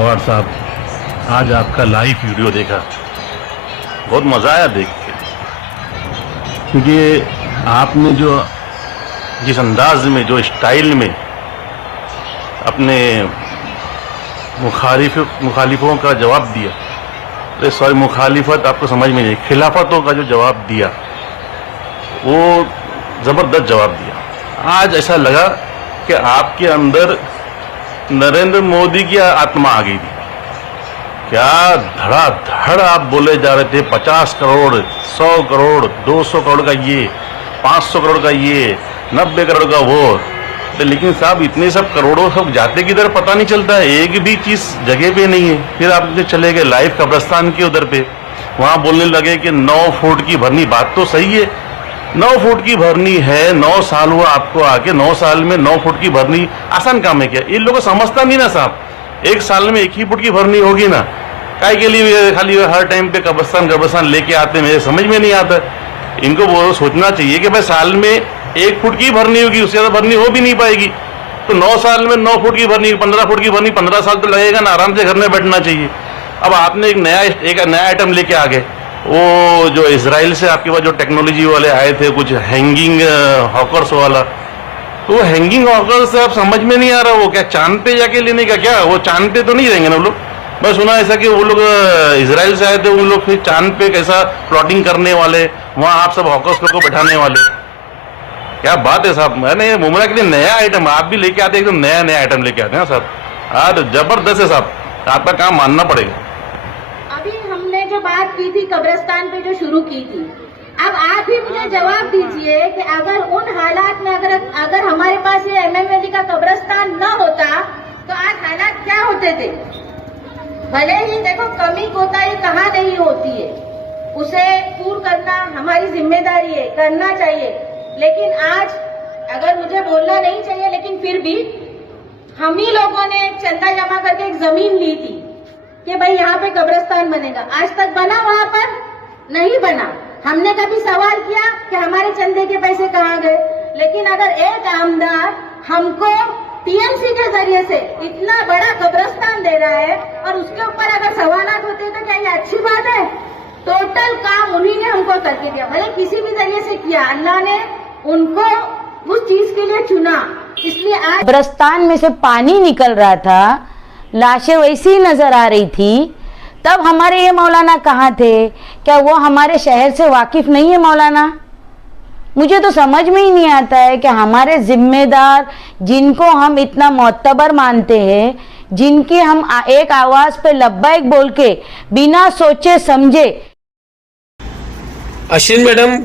और साहब, आज आपका लाइव वीडियो देखा, बहुत मज़ा आया देख के, क्योंकि आपने जो जिस अंदाज में, जो स्टाइल में अपने मुखालिफों का जवाब दिया, सॉरी मुखालिफत आपको समझ में नहीं, खिलाफतों का जो जवाब दिया, वो ज़बरदस्त जवाब दिया। आज ऐसा लगा कि आपके अंदर नरेंद्र मोदी की आत्मा आ गई थी। क्या धड़ाधड़ आप बोले जा रहे थे, 50 करोड़, 100 करोड़, 200 करोड़ का ये, 500 करोड़ का ये, 90 करोड़ का वो। लेकिन साहब, इतने सब करोड़ों सब जाते किधर पता नहीं चलता है, एक भी चीज़ जगह पे नहीं है। फिर आप चले गए लाइव कब्रिस्तान के उधर पे, वहाँ बोलने लगे कि 9 फुट की भरनी। बात तो सही है, 9 फुट की भरनी है, 9 साल हुआ आपको आके, 9 साल में 9 फुट की भरनी आसान काम है क्या? इन लोगों को समझता नहीं ना साहब, 1 साल में 1 ही फुट की भरनी होगी ना, काय के लिए खाली हर टाइम पे कब्रिस्तान लेके आते, मेरे समझ में नहीं आता। इनको वो सोचना चाहिए कि भाई साल में 1 फुट की भरनी होगी, उससे ज़्यादा भरनी हो भी नहीं पाएगी। तो 9 साल में 9 फुट की भरनी, 15 फुट की भरनी, 15 साल तो लगेगा ना, आराम से घर में बैठना चाहिए। अब आपने एक नया आइटम लेके आ गए, वो जो इजराइल से आपके पास जो टेक्नोलॉजी वाले आए थे, कुछ हैंगिंग हॉकर्स वाला, तो वो हैंगिंग हॉकर्स आप समझ में नहीं आ रहा, वो क्या चांद पे जाके लेने का क्या? वो चांद पे तो नहीं रहेंगे ना वो लोग। मैं सुना ऐसा कि वो लोग इजराइल से आए थे, उन लोग फिर चांद पे कैसा प्लॉटिंग करने वाले, वहाँ आप सब हॉकर्स लोग को बैठाने वाले। क्या बात है साहब, मैंने मुमरा के लिए नया आइटम आप भी लेके आते, एकदम नया आइटम लेके आते हैं साहब। आज जबरदस्त है साहब, आपका काम मानना पड़ेगा। अभी हमने जो बात की थी कब्रिस्तान पे जो शुरू की थी, अब आप ही मुझे जवाब दीजिए कि अगर उन हालात में अगर हमारे पास ये एमएमएलई का कब्रिस्तान न होता तो आज हालात क्या होते थे? भले ही देखो, कमी कोताही कहाँ नहीं होती है, उसे पूर्ण करना हमारी जिम्मेदारी है, करना चाहिए। लेकिन आज अगर मुझे बोलना नहीं चाहिए, लेकिन फिर भी हम ही लोगों ने एक चंदा जमा करके एक जमीन ली थी कि भाई यहाँ पे कब्रिस्तान बनेगा। आज तक बना? वहाँ पर नहीं बना। हमने कभी सवाल किया कि हमारे चंदे के पैसे कहाँ गए? लेकिन अगर एक आमदार हमको टीएमसी के जरिए से इतना बड़ा कब्रिस्तान दे रहा है और उसके ऊपर अगर सवालात होते हैं तो क्या ये अच्छी बात है? टोटल काम उन्हीं ने हमको करके दिया, भले किसी भी जरिए से किया, अल्लाह ने उनको उस चीज के लिए चुना। इसलिए आज कब्रिस्तान में से पानी निकल रहा था, लाशें वैसी ही नजर आ रही थी, तब हमारे ये मौलाना कहाँ थे? क्या वो हमारे शहर से वाकिफ नहीं है मौलाना? मुझे तो समझ में ही नहीं आता है कि हमारे जिम्मेदार, जिनको हम इतना मोतबर मानते हैं, जिनकी हम एक आवाज पे लब्बैक बोल के बिना सोचे समझे। अश्विन मैडम,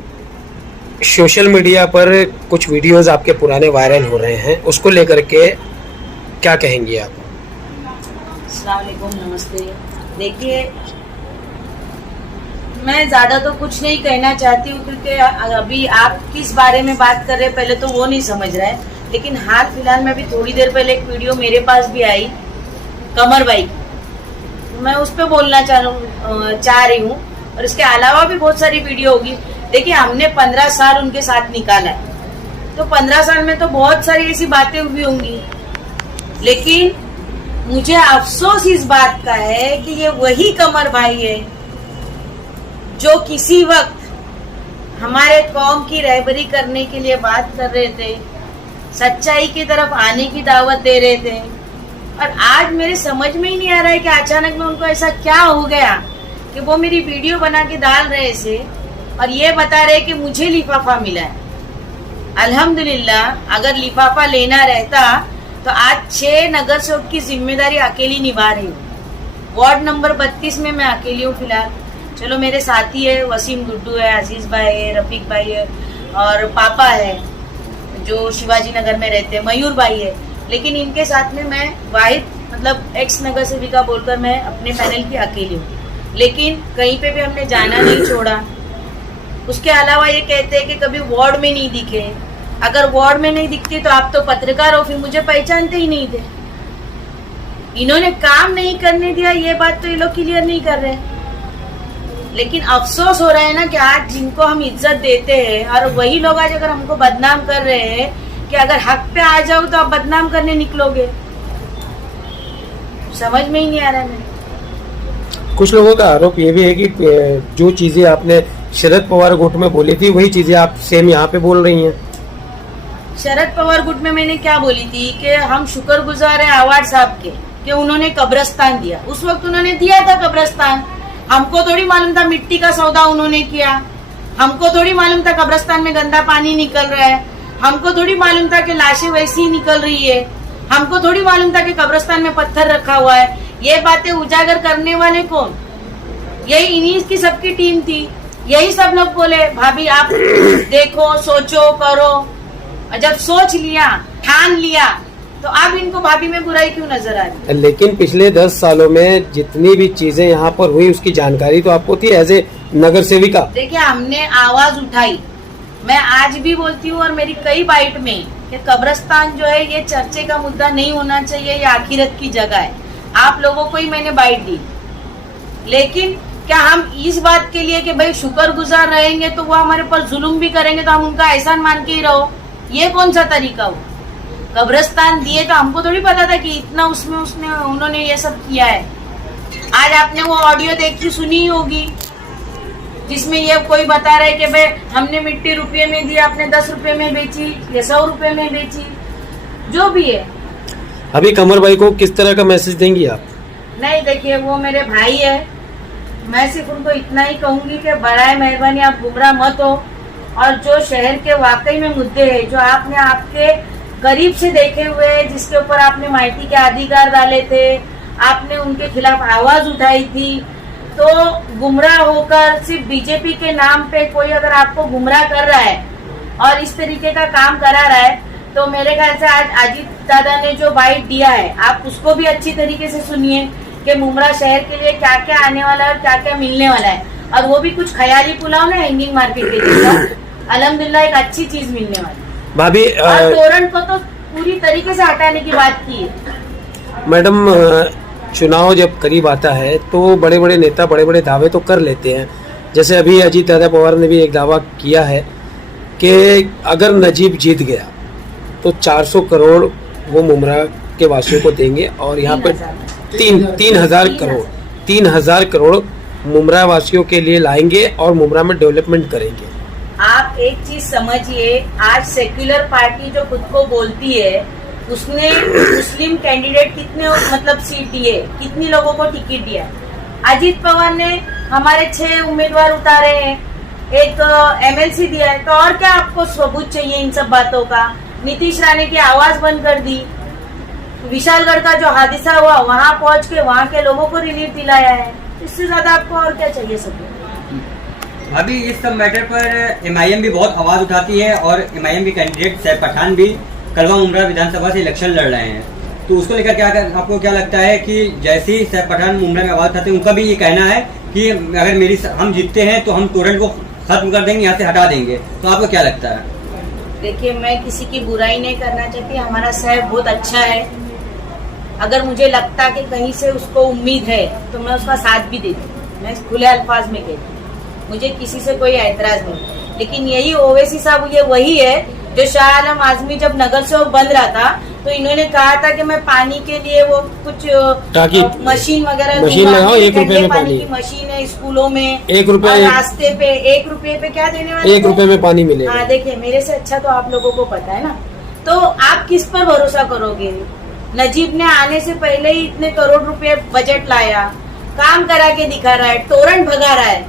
सोशल मीडिया पर कुछ वीडियोस आपके पुराने वायरल हो रहे हैं, उसको लेकर के क्या कहेंगी आप? अस्सलाम वालेकुम, नमस्ते। देखिए, मैं ज्यादा तो कुछ नहीं कहना चाहती हूँ, क्योंकि अभी आप किस बारे में बात कर रहे हैं पहले तो वो नहीं समझ रहे हैं। लेकिन हाल फिलहाल में भी थोड़ी देर पहले एक वीडियो मेरे पास भी आई कमर भाई की, मैं उस पर बोलना चाह रही हूँ। और इसके अलावा भी बहुत सारी वीडियो होगी। देखिए, हमने 15 साल उनके साथ निकाला है, तो 15 साल में तो बहुत सारी ऐसी बातें हुई होंगी। लेकिन मुझे अफसोस इस बात का है कि ये वही कमर भाई है जो किसी वक्त हमारे कौम की रहबरी करने के लिए बात कर रहे थे, सच्चाई की तरफ आने की दावत दे रहे थे। और आज मेरे समझ में ही नहीं आ रहा है कि अचानक में उनको ऐसा क्या हो गया कि वो मेरी वीडियो बना के डाल रहे थे और ये बता रहे कि मुझे लिफाफा मिला है। अल्हम्दुलिल्लाह, अगर लिफाफा लेना रहता तो आज 6 नगर सेवक की जिम्मेदारी अकेली निभा रही हूँ। वार्ड नंबर 32 में मैं अकेली हूँ फिलहाल। चलो, मेरे साथी है, वसीम गुड्डू है, अजीज भाई है, रफीक भाई है और पापा है जो शिवाजी नगर में रहते हैं, मयूर भाई है। लेकिन इनके साथ में मैं वाहिद, मतलब एक्स नगर सेविका बोलकर मैं अपने पैनल की अकेली हूँ। लेकिन कहीं पे भी हमने जाना नहीं छोड़ा। उसके अलावा ये कहते हैं कि कभी वार्ड में नहीं दिखे। अगर वार्ड में नहीं दिखती तो आप तो पत्रकार हो, फिर मुझे पहचानते ही नहीं थे। इन्होंने काम नहीं करने दिया, ये बात तो ये लोग क्लियर नहीं कर रहे। लेकिन अफसोस हो रहा है ना कि आज जिनको हम इज्जत देते हैं और वही लोग आज अगर हमको बदनाम कर रहे हैं कि अगर हक पे आ जाओ तो आप बदनाम करने निकलोगे। समझ में ही नहीं आ रहा है मेरे। कुछ लोगों का आरोप ये भी है कि जो चीजें आपने शरद पवार गुट में बोली थी वही चीजें आप सेम यहाँ पे बोल रही हैं। शरद पवार गुट में मैंने क्या बोली थी कि हम शुक्रगुजार हैं आवाज साहब के कि उन्होंने कब्रिस्तान दिया। उस वक्त उन्होंने दिया था कब्रिस्तान, हमको थोड़ी मालूम था मिट्टी का सौदा उन्होंने किया, हमको थोड़ी मालूम था कब्रिस्तान में गंदा पानी निकल रहा है, हमको थोड़ी मालूम था कि लाशें वैसी ही निकल रही है, हमको थोड़ी मालूम था कि कब्रिस्तान में पत्थर रखा हुआ है। ये बातें उजागर करने वाले कौन? यही इन्हीं की सबकी टीम थी। यही सब लोग बोले भाभी आप देखो, सोचो, करो। और जब सोच लिया, ठान लिया, तो अब इनको भाभी में बुराई क्यों नजर आ रही? लेकिन पिछले 10 सालों में जितनी भी चीजें यहाँ पर हुई उसकी जानकारी तो आपको थी एज ए नगर सेविका। देखिए हमने आवाज उठाई, मैं आज भी बोलती हूँ और मेरी कई बाइट में कि कब्रिस्तान जो है ये चर्चे का मुद्दा नहीं होना चाहिए, ये आखिरत की जगह है। आप लोगों को ही मैंने बाइट दी, लेकिन क्या हम इस बात के लिए कि भाई शुक्रगुजार रहेंगे तो वो हमारे पर जुल्म भी करेंगे तो हम उनका एहसान मान के ही रहो? ये कौन सा तरीका हो? कब्रिस्तान दिए तो हमको थोड़ी पता था कि इतना उसमें उन्होंने ये सब किया है। आज आपने वो ऑडियो देखी सुनी ही होगी जिसमें ये कोई बता रहा है कि भाई हमने मिट्टी रुपये में दी, आपने 10 रुपए में बेची या 100 रुपए में बेची, जो भी है। अभी कमर भाई को किस तरह का मैसेज देंगी आप? नहीं देखिए वो मेरे भाई है, मैं सिर्फ उनको इतना ही कहूंगी कि बराए मेहरबानी आप गुमराह मत हो, और जो शहर के वाकई में मुद्दे हैं जो आपने आपके करीब से देखे हुए, जिसके ऊपर आपने माइटी के अधिकार डाले थे, आपने उनके खिलाफ आवाज उठाई थी, तो गुमराह होकर सिर्फ बीजेपी के नाम पे कोई अगर आपको गुमराह कर रहा है और इस तरीके का काम करा रहा है, तो मेरे ख्याल से आज अजीत दादा ने जो बाइट दिया है आप उसको भी अच्छी तरीके से सुनिए कि मुमरा शहर के लिए क्या क्या आने वाला है और क्या क्या मिलने वाला है, और वो भी कुछ ख्याली पुलाव ना हैंगिंग मार्केट के जैसा, अल्हम्दुलिल्लाह एक अच्छी चीज मिलने वाली। भाभी और तोरण को तो पूरी तरीके से हटाने की बात की है। मैडम चुनाव जब करीब आता है तो बड़े बड़े नेता बड़े बड़े दावे तो कर लेते हैं, जैसे अभी अजीत दादा पवार ने भी एक दावा किया है कि अगर नजीब जीत गया तो 400 करोड़ वो मुमरा के वासियों को देंगे, और यहाँ पर 3,000 करोड़ मुमरा वासियों के लिए लाएंगे और मुमरा में डेवलपमेंट करेंगे। आप एक चीज समझिए, आज सेक्युलर पार्टी जो खुद को बोलती है उसने मुस्लिम कैंडिडेट कितने मतलब सीट दिए, कितनी लोगों को टिकट दिया? अजीत पवार ने हमारे 6 उम्मीदवार उतारे हैं, एक MLC दिया है, तो और क्या आपको सबूत चाहिए इन सब बातों का? नीतीश राणे की आवाज बंद कर दी, विशालगढ़ का जो हादसा हुआ वहां पहुंच के वहां के लोगों को रिलीफ दिलाया है, इससे ज्यादा आपको और क्या चाहिए सबूत? अभी इस सब मैटर पर MIM भी बहुत आवाज उठाती है, और MIM के कैंडिडेट सैफ पठान भी कलवा मुमरा विधानसभा से इलेक्शन लड़ रहे हैं, तो उसको लेकर आपको क्या लगता है कि जैसे ही सैफ पठान मुमरा में आवाज उठाते हैं उनका भी ये कहना है कि अगर हम जीतते हैं तो हम तोरण को खत्म कर देंगे, यहाँ से हटा देंगे, तो आपको क्या लगता है? देखिए मैं किसी की बुराई नहीं करना चाहती, हमारा सैफ बहुत अच्छा है, अगर मुझे लगता कि कहीं से उसको उम्मीद है तो मैं उसका साथ भी देती, मैं खुले अल्फाज में कहती, मुझे किसी से कोई ऐतराज नहीं। लेकिन यही ओवैसी साहब ये वही है जो शाह आलम आजमी जब नगर सेवक बन रहा था तो इन्होंने कहा था कि मैं पानी के लिए वो कुछ मशीन वगैरह लगाओ, 1 रुपए में पानी की मशीन है स्कूलों में, 1 रुपए रास्ते पे 1 रुपए पे क्या देने वाले? 1 रुपए में पानी मिलेगा। हाँ देखिए मेरे से अच्छा तो आप लोगों को पता है ना, तो आप किस पर भरोसा करोगे? नजीब ने आने से पहले ही इतने करोड़ रुपए बजट लाया, काम करा के दिखा रहा है, तोरण भगा रहा है।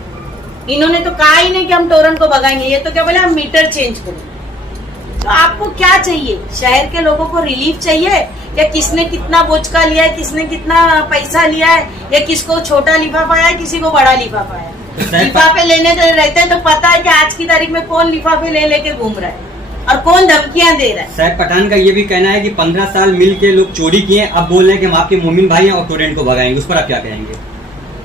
इन्होंने तो कहा ही नहीं कि हम तोरण को भगाएंगे, ये तो क्या बोले हम मीटर चेंज करेंगे। तो आपको क्या चाहिए? शहर के लोगों को रिलीफ चाहिए, या किसने कितना बोझ का लिया है, किसने कितना पैसा लिया है, या किसको छोटा लिफाफा है, किसी को बड़ा लिफाफा है? लिफाफे लेने रहते हैं तो पता है कि आज की तारीख में कौन लिफाफे ले लेके घूम रहा है और कौन धमकियां दे रहा है। सैफ पठान का ये भी कहना है कि 15 साल मिल के लोग चोरी किए, अब बोल रहे हैं कि हम आपके मोमिन भाई हैं और टोरेंट को भगाएंगे, उस पर आप क्या कहेंगे?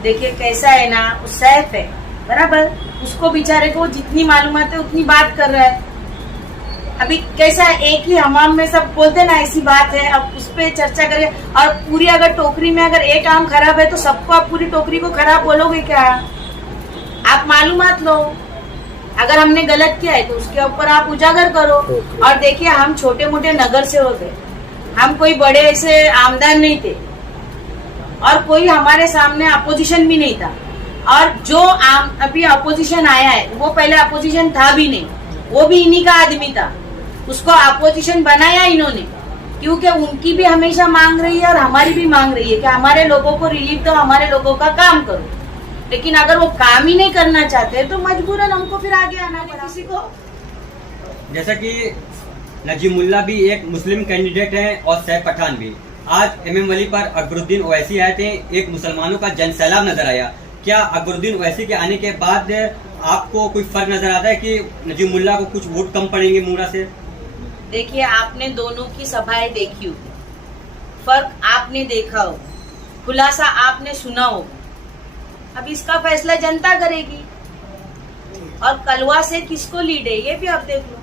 देखिए कैसा है ना, वो सैफ है बराबर, उसको बेचारे को जितनी मालूमात है उतनी बात कर रहा है। अभी कैसा है, एक ही हमाम में सब बोलते ना ऐसी बात है, अब उस पर चर्चा करें, और पूरी अगर टोकरी में अगर एक आम खराब है तो सबको आप पूरी टोकरी को खराब बोलोगे क्या? आप मालूमात लो, अगर हमने गलत किया है तो उसके ऊपर आप उजागर करो। और देखिए हम छोटे मोटे नगर से हो गए, हम कोई बड़े ऐसे आमदार नहीं थे, और कोई हमारे सामने अपोजिशन भी नहीं था। और जो अभी अपोजिशन आया है वो पहले अपोजिशन था भी नहीं, वो भी इन्हीं का आदमी था, उसको अपोजिशन बनाया इन्होंने, क्योंकि उनकी भी हमेशा मांग रही है और हमारी भी मांग रही है कि हमारे लोगों को रिलीफ दो, हमारे लोगों का काम करो। लेकिन अगर वो काम ही नहीं करना चाहते तो मजबूरन हमको फिर आगे आना पड़ा। किसी को जैसा कि नजीमुल्ला भी एक मुस्लिम कैंडिडेट है और सैफ पठान भी, आज एमएम वली पर अकबरुद्दीन ओवैसी आए थे, एक मुसलमानों का जनसैलाब नजर आया। क्या अकबरुद्दीन ओवैसी के आने के बाद आपको कोई फर्क नजर आता है कि नजीमुल्ला को कुछ वोट कम पड़ेंगे मूरा से? देखिए, आपने दोनों की सभाएं देखी हो, फर्क आपने देखा हो, खुलासा आपने सुना हो। अब इसका फैसला जनता करेगी और कलवा से किसको लीड है ये भी आप देख लो।